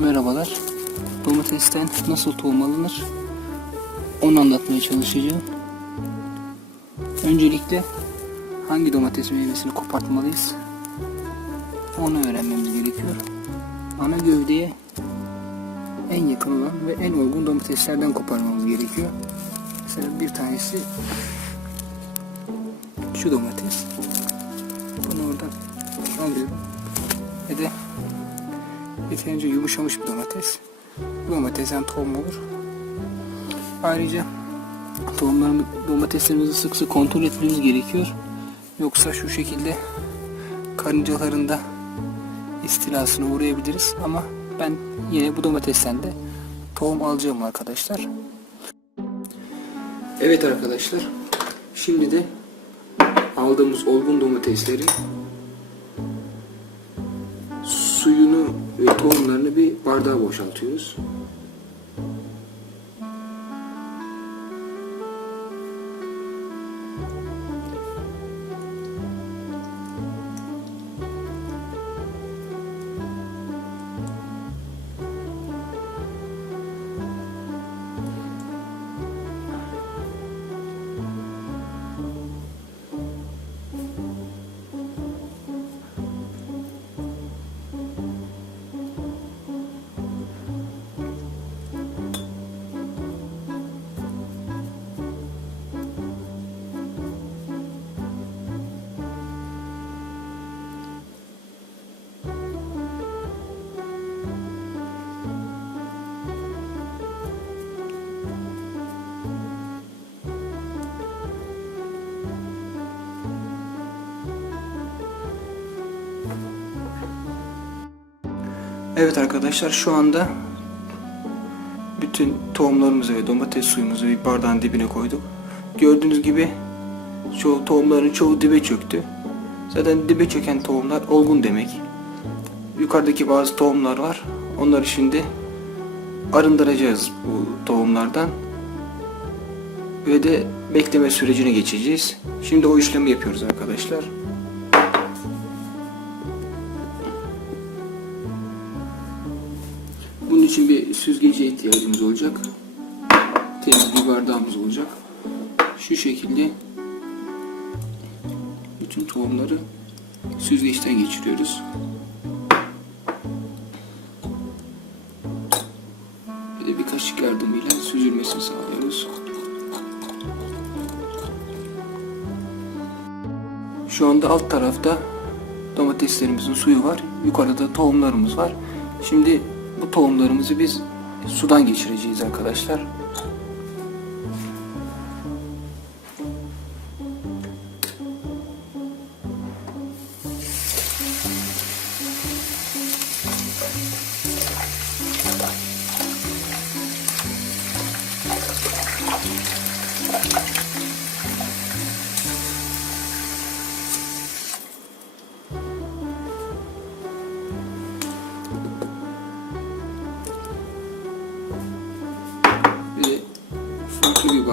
Merhabalar. Domatesten nasıl tohum alınır? Onu anlatmaya çalışacağım. Öncelikle hangi domates meyvesini kopartmalıyız? Onu öğrenmemiz gerekiyor. Ana gövdeye en yakın olan ve en olgun domateslerden koparmamız gerekiyor. Mesela bir tanesi şu domates. Bunu oradan alıyorum. Ve de yeterince yumuşamış bir domates. Bu domatesten tohum olur. Ayrıca tohumlarımız, domateslerimizi sık sık kontrol etmemiz gerekiyor. Yoksa şu şekilde karıncalarında istilasına uğrayabiliriz. Ama ben yine bu domatesten de tohum alacağım arkadaşlar. Evet arkadaşlar. Şimdi de aldığımız olgun domateslerin ve tohumlarını bir bardağa boşaltıyoruz. Evet arkadaşlar şu anda bütün tohumlarımızı ve domates suyumuzu bir bardağın dibine koyduk. Gördüğünüz gibi çoğu tohumların çoğu dibe çöktü. Zaten dibe çöken tohumlar olgun demek. Yukarıdaki bazı tohumlar var. Onları şimdi arındıracağız bu tohumlardan. Ve de bekleme sürecine geçeceğiz. Şimdi o işlemi yapıyoruz arkadaşlar. İçin bir süzgece ihtiyacımız olacak. Temiz bir bardağımız olacak. Şu şekilde bütün tohumları süzgeçten geçiriyoruz. Bir de bir kaşık yardımıyla süzülmesini sağlıyoruz. Şu anda alt tarafta domateslerimizin suyu var. Yukarıda tohumlarımız var. Şimdi bu tohumlarımızı biz sudan geçireceğiz arkadaşlar.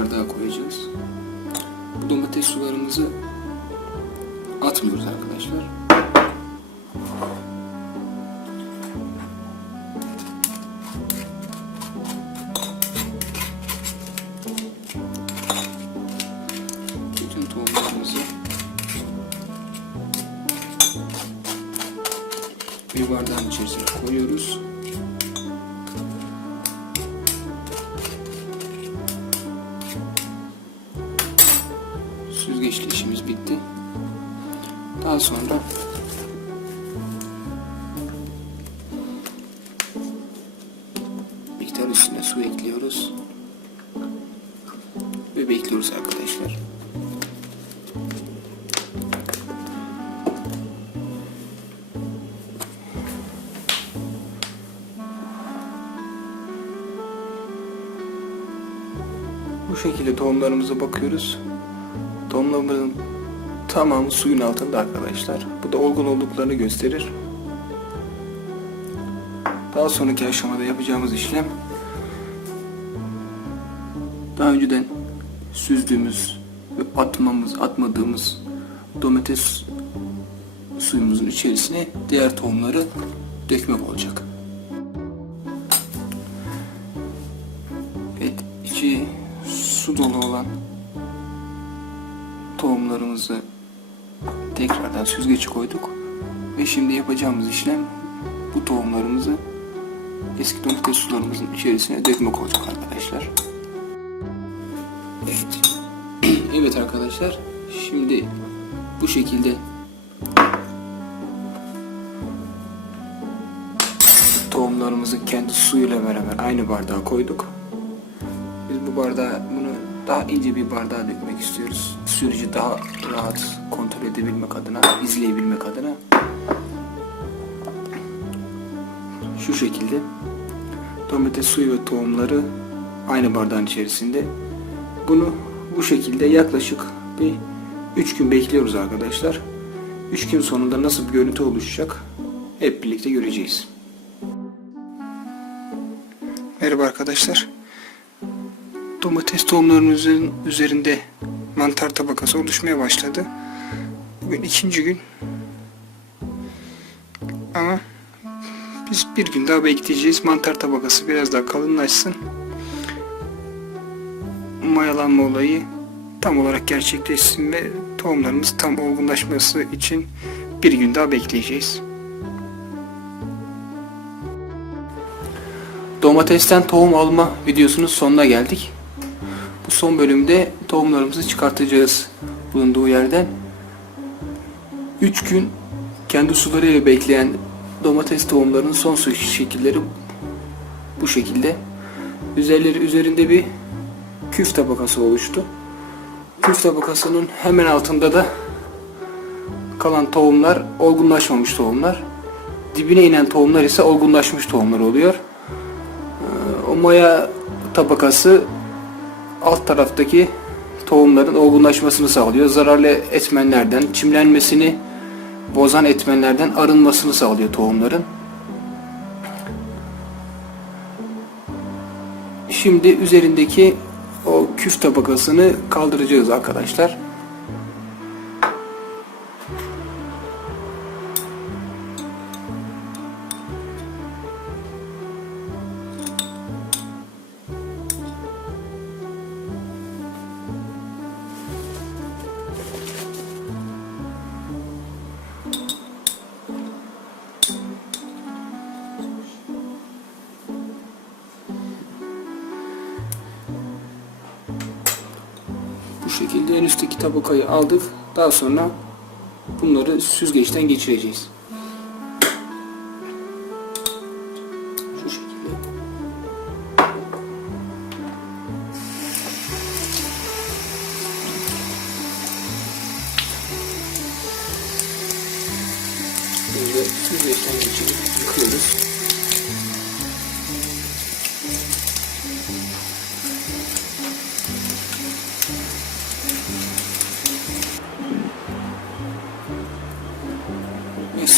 Bardağa koyacağız. Bu domates sularımızı atmıyoruz arkadaşlar. Bütün tohumlarımızı bir bardağın içerisine koyuyoruz. Süzgeçli işimiz bitti. Daha sonra miktar üstüne su ekliyoruz. Ve bekliyoruz arkadaşlar. Bu şekilde tohumlarımıza bakıyoruz. Damlaların tamamı suyun altında arkadaşlar. Bu da olgun olduklarını gösterir. Daha sonraki aşamada yapacağımız işlem daha önceden süzdüğümüz ve atmamız, atmadığımız domates suyumuzun içerisine diğer tohumları dökmek olacak. Evet, içi su dolu olan tohumlarımızı tekrardan süzgece koyduk. Ve şimdi yapacağımız işlem bu tohumlarımızı eski domates sularımızın içerisine dökmek olacak arkadaşlar. Evet. evet arkadaşlar. Şimdi bu şekilde tohumlarımızı kendi suyuyla beraber aynı bardağa koyduk. Biz bu bardağı daha ince bir bardağa dökmek istiyoruz. Süreci daha rahat kontrol edebilmek adına, izleyebilmek adına. Şu şekilde domates suyu ve tohumları aynı bardağın içerisinde. Bunu bu şekilde yaklaşık bir 3 gün bekliyoruz arkadaşlar. 3 gün sonunda nasıl bir görüntü oluşacak hep birlikte göreceğiz. Merhaba arkadaşlar. Domates tohumlarının üzerinde mantar tabakası oluşmaya başladı. Bugün ikinci gün. Ama biz bir gün daha bekleyeceğiz. Mantar tabakası biraz daha kalınlaşsın. Mayalanma olayı tam olarak gerçekleşsin ve tohumlarımız tam olgunlaşması için bir gün daha bekleyeceğiz. Domatesten tohum alma videosunun sonuna geldik. Son bölümde tohumlarımızı çıkartacağız bulunduğu yerden. 3 gün kendi sularıyla bekleyen domates tohumlarının son su şekilleri bu şekilde. Üzerleri üzerinde bir küf tabakası oluştu. Küf tabakasının hemen altında da kalan tohumlar olgunlaşmamış tohumlar. Dibine inen tohumlar ise olgunlaşmış tohumlar oluyor. Ee, O maya tabakası alt taraftaki tohumların olgunlaşmasını sağlıyor. Zararlı etmenlerden, çimlenmesini bozan etmenlerden arınmasını sağlıyor tohumların. Şimdi üzerindeki o küf tabakasını kaldıracağız arkadaşlar. Şekilde en üstteki tabakayı aldık. Daha sonra bunları süzgeçten geçireceğiz. Şu şekilde. Böyle süzgeçten geçirip yıkıyoruz.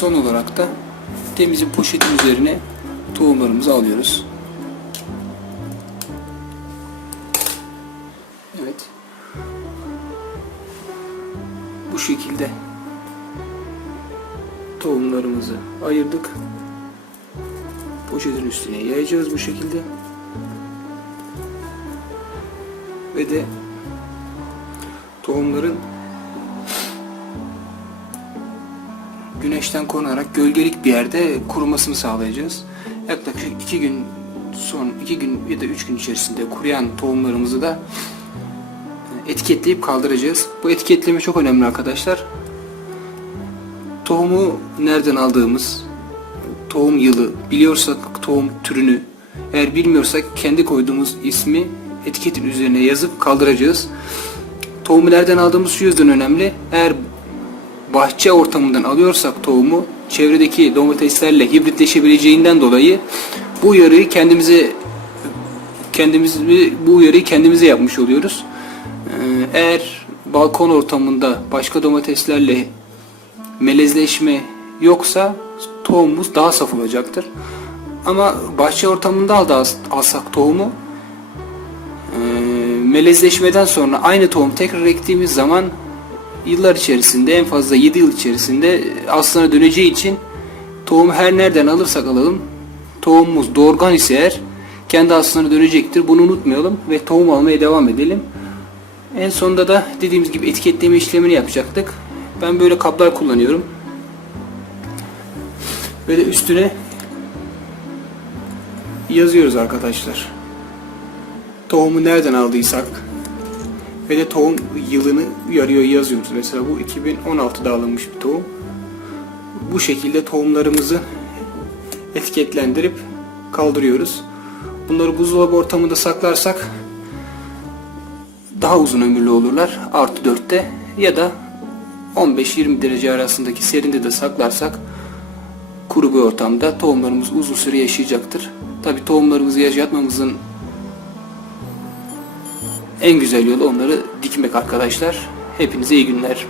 Son olarak da temiz bir poşetin üzerine tohumlarımızı alıyoruz. Evet. Bu şekilde tohumlarımızı ayırdık. Poşetin üstüne yayacağız bu şekilde. Ve de tohumların güneşten korunarak gölgelik bir yerde kurumasını sağlayacağız. Yaklaşık iki gün son iki gün ya da üç gün içerisinde kuruyan tohumlarımızı da e, etiketleyip kaldıracağız. Bu etiketleme çok önemli arkadaşlar. Tohumu nereden aldığımız, tohum yılı biliyorsak tohum türünü, eğer bilmiyorsak kendi koyduğumuz ismi etiketin üzerine yazıp kaldıracağız. Tohumu nereden aldığımız şu yüzden önemli. Eğer bahçe ortamından alıyorsak tohumu çevredeki domateslerle hibritleşebileceğinden dolayı bu uyarıyı kendimize kendimiz bu uyarıyı kendimize yapmış oluyoruz. Ee, Eğer balkon ortamında başka domateslerle melezleşme yoksa tohumumuz daha saf olacaktır. Ama bahçe ortamında al- alsak tohumu e, melezleşmeden sonra aynı tohum tekrar ektiğimiz zaman yıllar içerisinde en fazla 7 yıl içerisinde aslına döneceği için tohumu her nereden alırsak alalım tohumumuz doğurgan ise eğer kendi aslına dönecektir. Bunu unutmayalım ve tohum almaya devam edelim. En sonunda da dediğimiz gibi etiketleme işlemini yapacaktık. Ben böyle kaplar kullanıyorum. Ve de üstüne yazıyoruz arkadaşlar. Tohumu nereden aldıysak ve de tohum yılını uyarıyor yazıyoruz. Mesela bu 2016'da alınmış bir tohum. Bu şekilde tohumlarımızı etiketlendirip kaldırıyoruz. Bunları buzdolabı ortamında saklarsak daha uzun ömürlü olurlar. Artı 4'te ya da 15-20 derece arasındaki serinde de saklarsak kuru bir ortamda tohumlarımız uzun süre yaşayacaktır. Tabi tohumlarımızı yaşatmamızın en güzel yolu onları dikmek arkadaşlar. Hepinize iyi günler.